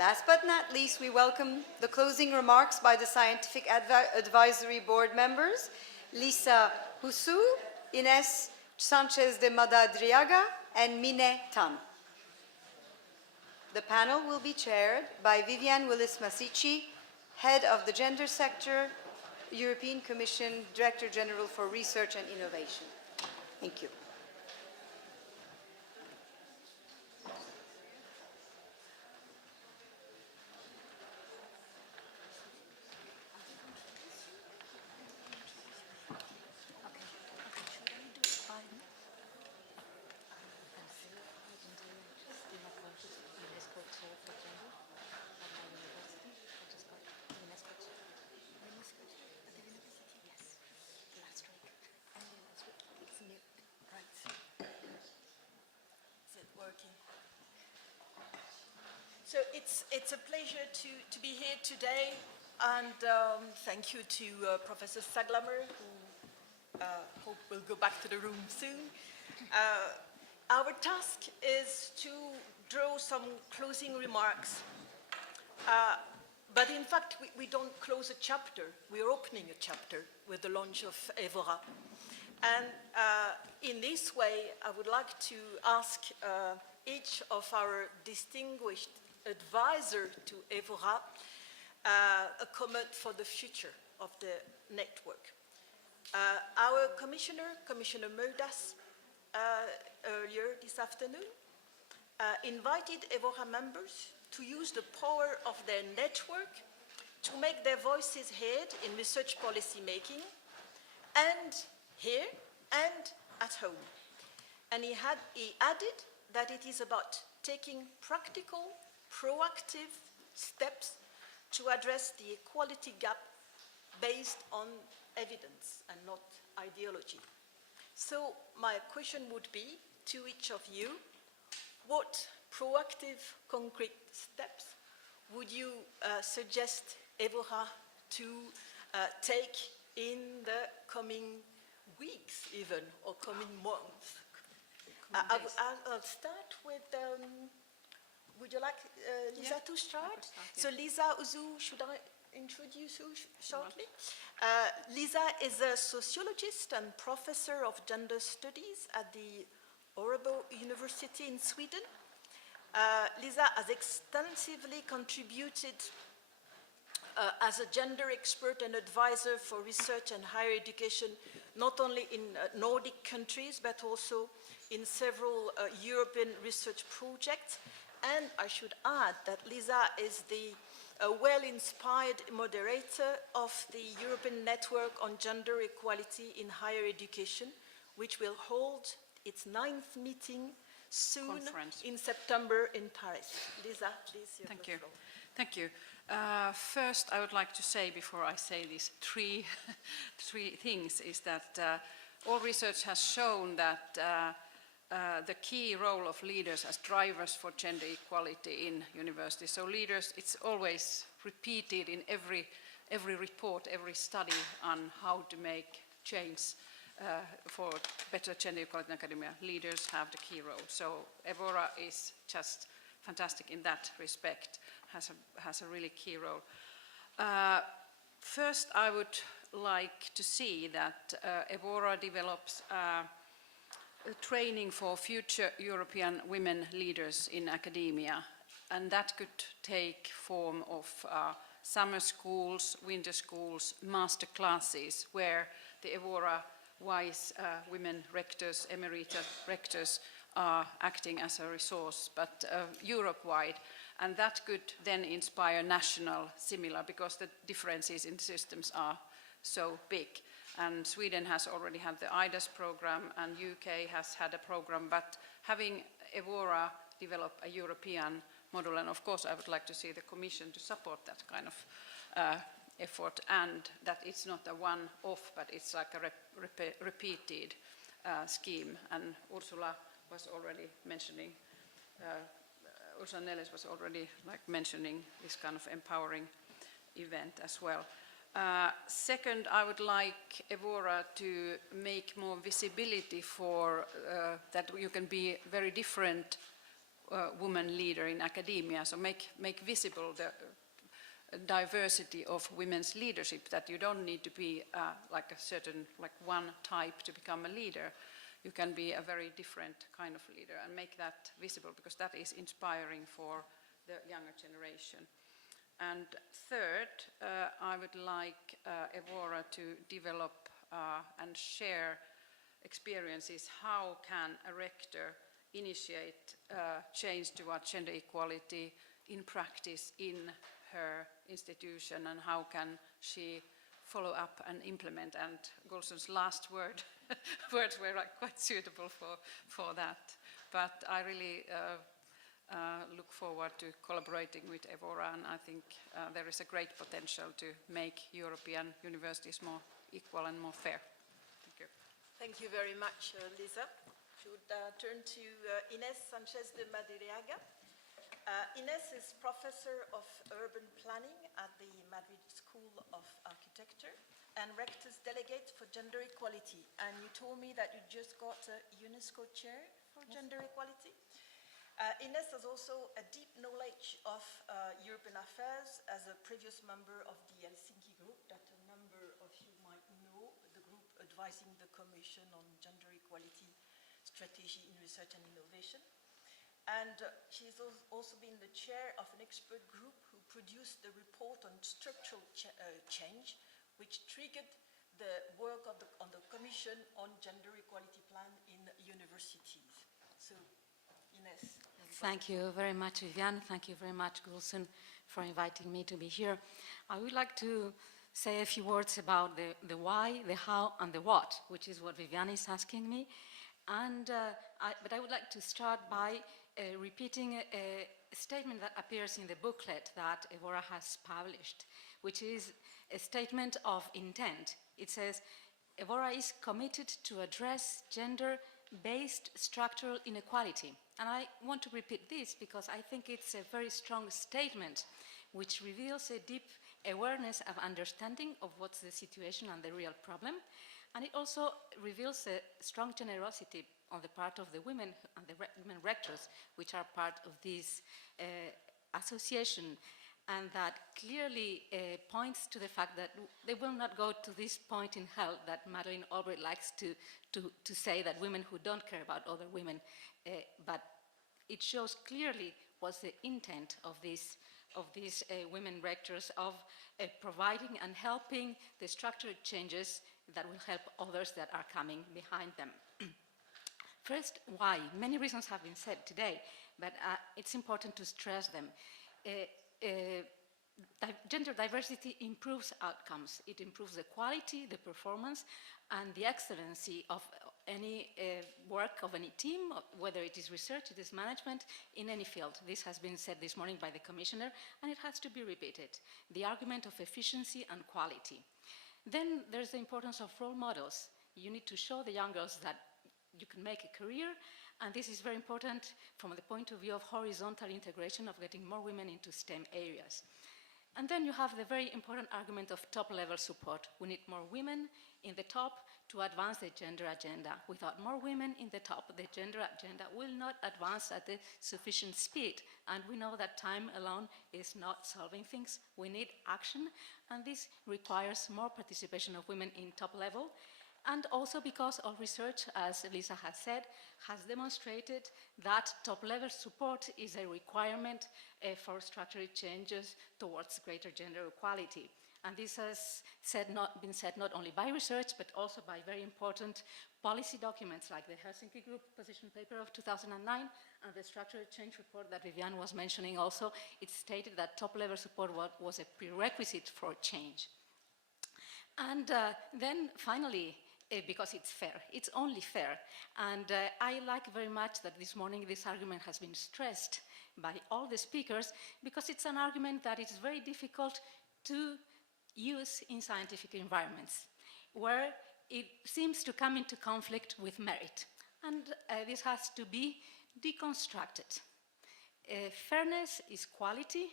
Last but not least, we welcome the closing remarks by the Scientific Advisory Board members, Lisa Husu, Ines Sanchez de Madadriaga, and Mine Tan. The panel will be chaired by Viviane Willis-Masici, Head of the Gender Sector, European Commission Director General for Research and Innovation. Thank you. So it's a pleasure to be here today, and thank you to Professor Saglamer, who hope will go back to the room soon. Our task is to draw some closing remarks, but in fact we don't close a chapter, we are opening a chapter with the launch of EWORA. And in this way I would like to ask each of our distinguished advisor to EWORA a comment for the future of the network. Our Commissioner Moedas, earlier this afternoon, invited EWORA members to use the power of their network to make their voices heard in research policy making, and here and at home. And he added that it is about taking practical, proactive steps to address the equality gap based on evidence and not ideology. So my question would be to each of you, what proactive, concrete steps would you suggest EWORA to take in the coming weeks even, or coming months? I'll start with, would you like Lisa to start? So Lisa Husu, should I introduce you shortly? Lisa is a sociologist and professor of gender studies at the Örebro University in Sweden. Lisa has extensively contributed as a gender expert and advisor for research and higher education, not only in Nordic countries, but also in several European research projects. And I should add that Lisa is the well-inspired moderator of the European Network on Gender Equality in Higher Education, which will hold its 9th meeting soon in September in Paris. Lisa, please. Thank you. Thank you. First, I would like to say, before I say these three things, is that all research has shown that the key role of leaders as drivers for gender equality in universities. So leaders, it's always repeated in every report, every study on how to make change for better gender equality in academia. Leaders have the key role. So EWORA is just fantastic in that respect, has a really key role. First, I would like to see that EWORA develops training for future European women leaders in academia, and that could take form of summer schools, winter schools, master classes, where the EWORA wise women rectors, emerita rectors are acting as a resource, but Europe-wide, and that could then inspire national similar, because the differences in the systems are so big. And Sweden has already had the IDAS program, and UK has had a program, but having EWORA develop a European model, and of course I would like to see the Commission to support that kind of effort, and that it's not a one-off, but it's like a repeated scheme. And Ursula was already mentioning, Ursula Nelles was already mentioning this kind of empowering event as well. Second, I would like EWORA to make more visibility for that you can be very different woman leader in academia. So make visible the diversity of women's leadership, that you don't need to be like a certain, like one type to become a leader. You can be a very different kind of leader, and make that visible, because that is inspiring for the younger generation. And third, I would like EWORA to develop and share experiences. How can a rector initiate change towards gender equality in practice in her institution, and how can she follow up and implement? And Gulsen's last words were quite suitable for that. But I really look forward to collaborating with EWORA, and I think there is a great potential to make European universities more equal and more fair. Thank you. Thank you very much, Lisa. Should turn to Ines Sanchez de Madariaga. Ines is Professor of Urban Planning at the Madrid School of Architecture and Rector's Delegate for Gender Equality. And you told me that you just got a UNESCO Chair for Gender Equality. Ines has also a deep knowledge of European affairs as a previous member of the Helsinki Group that a number of you might know, the group advising the Commission on Gender Equality Strategy in Research and Innovation. And she's also been the chair of an expert group who produced the report on structural change, which triggered the work of on the Commission on Gender Equality Plan in universities. So, Ines. Thank you very much, Viviane. Thank you very much, Gulsen, for inviting me to be here. I would like to say a few words about the why, the how, and the what, which is what Viviane is asking me. And, but I would like to start by repeating a statement that appears in the booklet that EWORA has published, which is a statement of intent. It says, EWORA is committed to address gender-based structural inequality. And I want to repeat this because I think it's a very strong statement which reveals a deep awareness of understanding of what's the situation and the real problem. And it also reveals a strong generosity on the part of the women and the women rectors, which are part of this association, and that clearly points to the fact that they will not go to this point in hell that Madeleine Albright likes to say, that women who don't care about other women, but it shows clearly what's the intent of these women rectors of providing and helping the structural changes that will help others that are coming behind them. First, why? Many reasons have been said today, but it's important to stress them. Gender diversity improves outcomes. It improves the quality, the performance, and the excellency of any work of any team, whether it is research, it is management, in any field. This has been said this morning by the Commissioner, and it has to be repeated. The argument of efficiency and quality. Then there's the importance of role models. You need to show the young girls that you can make a career, and this is very important from the point of view of horizontal integration, of getting more women into STEM areas. And then you have the very important argument of top-level support. We need more women in the top to advance the gender agenda. Without more women in the top, the gender agenda will not advance at the sufficient speed. And we know that time alone is not solving things. We need action, and this requires more participation of women in top level. And also because our research, as Lisa has said, has demonstrated that top-level support is a requirement for structural changes towards greater gender equality. And this has been said not only by research, but also by very important policy documents like the Helsinki Group position paper of 2009 and the structural change report that Viviane was mentioning also. It stated that top-level support was a prerequisite for change. And then finally, because it's fair. It's only fair. And I like very much that this morning this argument has been stressed by all the speakers, because it's an argument that is very difficult to use in scientific environments, where it seems to come into conflict with merit. And this has to be deconstructed. Fairness is quality,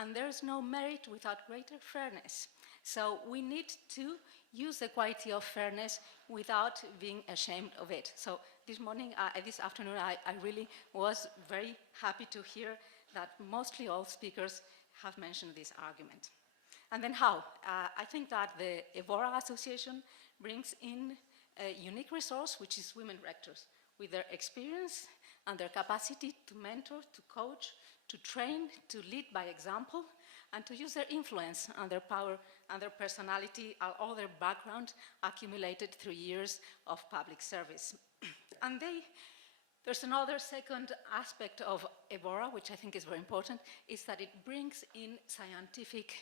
and there is no merit without greater fairness. So we need to use the quality of fairness without being ashamed of it. So this morning, this afternoon, I really was very happy to hear that mostly all speakers have mentioned this argument. And then how? I think that the EWORA Association brings in a unique resource, which is women rectors, with their experience and their capacity to mentor, to coach, to train, to lead by example, and to use their influence and their power and their personality and all their background accumulated through years of public service. And there's another second aspect of EWORA, which I think is very important, is that it brings in scientific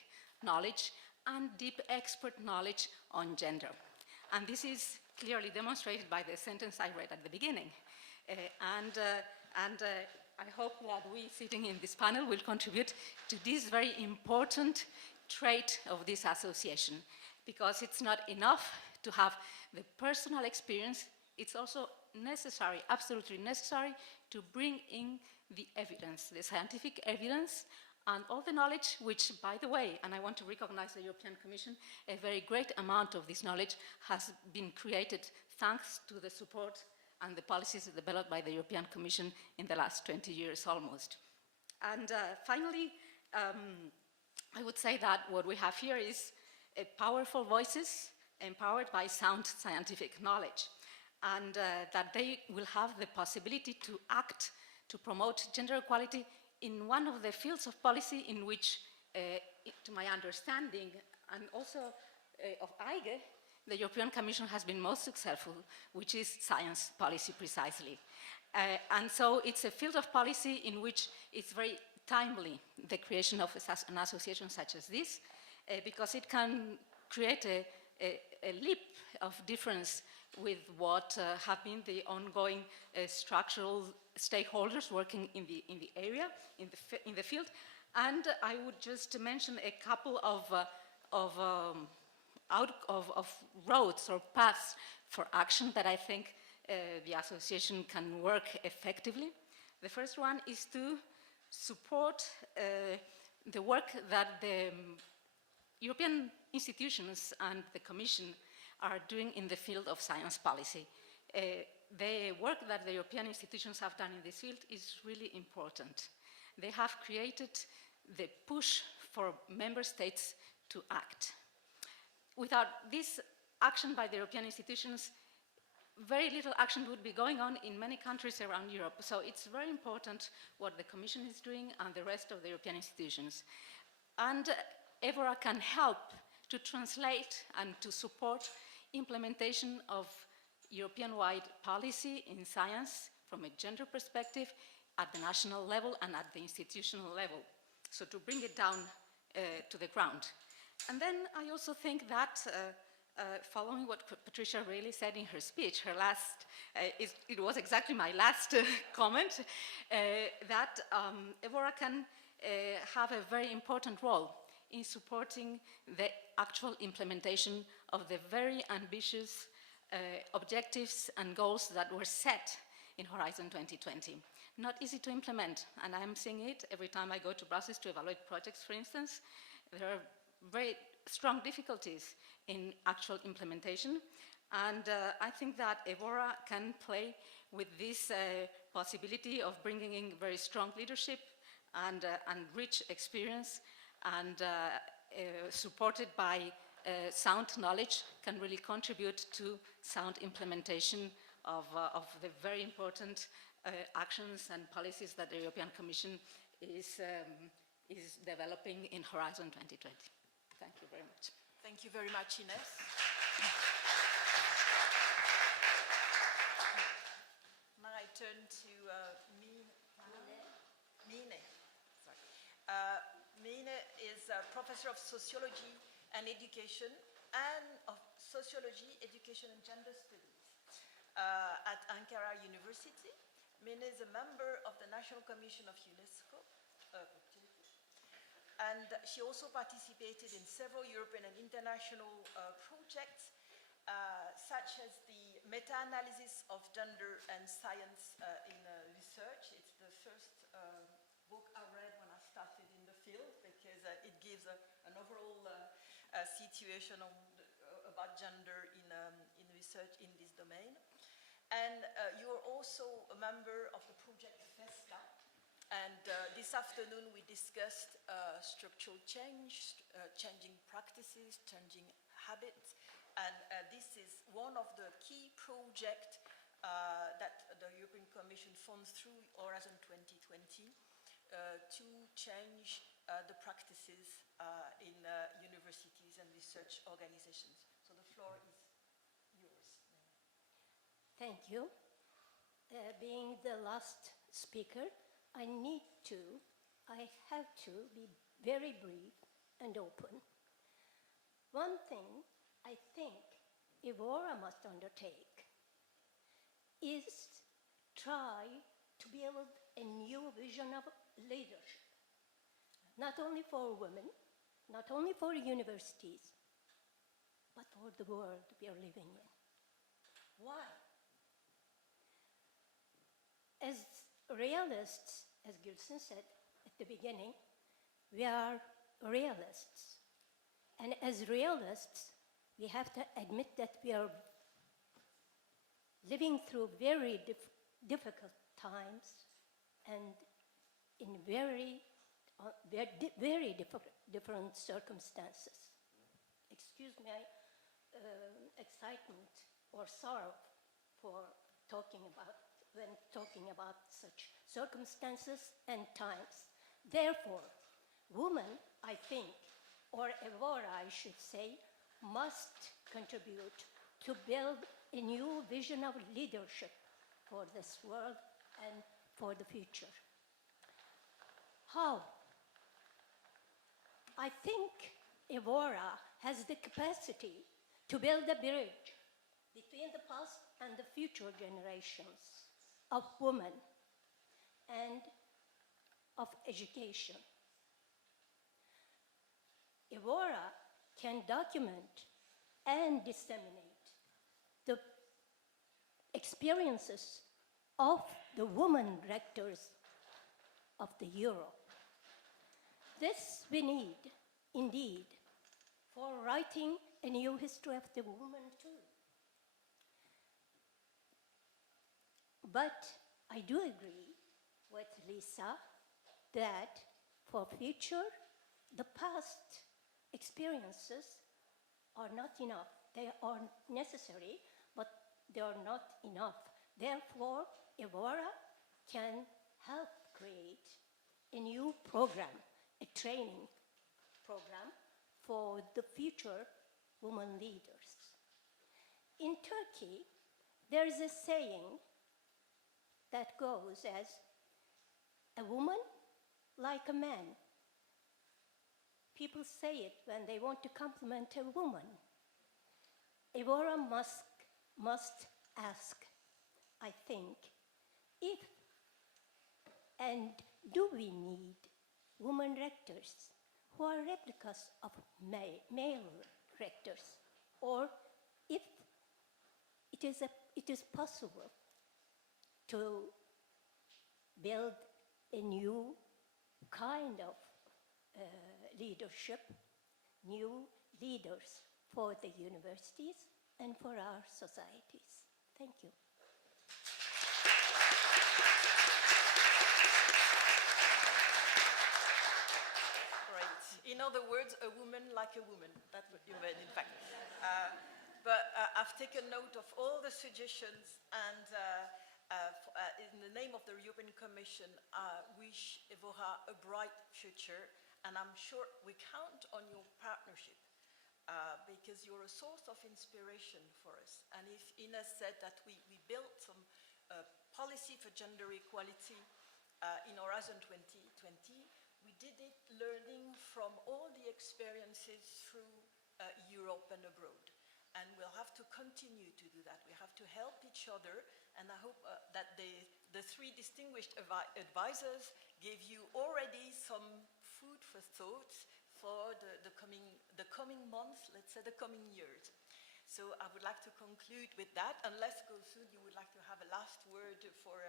knowledge and deep expert knowledge on gender. And this is clearly demonstrated by the sentence I read at the beginning. I hope that we sitting in this panel will contribute to this very important trait of this association, because it's not enough to have the personal experience, it's also necessary, absolutely necessary, to bring in the evidence, the scientific evidence, and all the knowledge, which, by the way, and I want to recognize the European Commission, a very great amount of this knowledge has been created thanks to the support and the policies developed by the European Commission in the last 20 years almost. And finally, I would say that what we have here is powerful voices empowered by sound scientific knowledge, and that they will have the possibility to act to promote gender equality in one of the fields of policy in which, to my understanding, and also of EIGE, the European Commission has been most successful, which is science policy precisely. And so it's a field of policy in which it's very timely, the creation of an association such as this, because it can create a leap of difference with what have been the ongoing structural stakeholders working in the area, in the field. And I would just mention a couple of roads or paths for action that I think the association can work effectively. The first one is to support the work that the European institutions and the Commission are doing in the field of science policy. The work that the European institutions have done in this field is really important. They have created the push for member states to act. Without this action by the European institutions, very little action would be going on in many countries around Europe. So it's very important what the Commission is doing and the rest of the European institutions. And EWORA can help to translate and to support implementation of European-wide policy in science from a gender perspective at the national level and at the institutional level. So to bring it down to the ground. And then I also think that following what Patricia really said in her speech, her last, it was exactly my last comment, that EWORA can have a very important role in supporting the actual implementation of the very ambitious objectives and goals that were set in Horizon 2020. Not easy to implement, and I'm seeing it every time I go to Brussels to evaluate projects, for instance. There are very strong difficulties in actual implementation, and I think that EWORA can play with this possibility of bringing in very strong leadership and rich experience, and supported by sound knowledge, can really contribute to sound implementation of the very important actions and policies that the European Commission is developing in Horizon 2020. Thank you very much. Thank you very much, Ines. Now I turn to Mine. Sorry. Mine is a professor of sociology and education, and of sociology, education and gender studies at Ankara University. Mine is a member of the National Commission of UNESCO, and she also participated in several European and international projects, such as the meta-analysis of gender and science in research. It's the first book I read when I started in the field, because it gives an overall situation on about gender in research in this domain. And you're also a member of the project FESCA. And this afternoon we discussed structural change, changing practices, changing habits. And this is one of the key projects that the European Commission funds through Horizon 2020 to change the practices in universities and research organizations. So the floor is yours. Thank you. Being the last speaker, I have to be very brief and open. One thing I think EWORA must undertake is try to build a new vision of leadership, not only for women, not only for universities, but for the world we are living in. Why? As realists, as Gülsen said at the beginning, we are realists. And as realists, we have to admit that we are living through very difficult times and in very different circumstances. Excuse my excitement or sorrow for when talking about such circumstances and times. Therefore, women, I think, or EWORA, I should say, must contribute to build a new vision of leadership for this world and for the future. How? I think EWORA has the capacity to build a bridge between the past and the future generations of women and of education. EWORA can document and disseminate the experiences of the women rectors of the Europe. This we need, indeed, for writing a new history of the woman too. But I do agree with Lisa that for future, the past experiences are not enough. They are necessary, but they are not enough. Therefore, EWORA can help create a new program, a training program for the future women leaders. In Turkey, there is a saying that goes as, a woman like a man. People say it when they want to compliment a woman. EWORA must ask, I think, if and do we need women rectors who are replicas of male rectors, or if it is possible to build a new kind of leadership, new leaders for the universities and for our societies. Thank you. Great. In other words, a woman like a woman. That's what you meant, in fact. But I've taken note of all the suggestions, and in the name of the European Commission, I wish EWORA a bright future, and I'm sure we count on your partnership because you're a source of inspiration for us. And if Ines said that we built some policy for gender equality in Horizon 2020, we did it learning from all the experiences through Europe and abroad. And we'll have to continue to do that. We have to help each other, and I hope that the three distinguished advisors gave you already some food for thought for the coming months, let's say the coming years. So I would like to conclude with that, unless Gülsen, you would like to have a last word for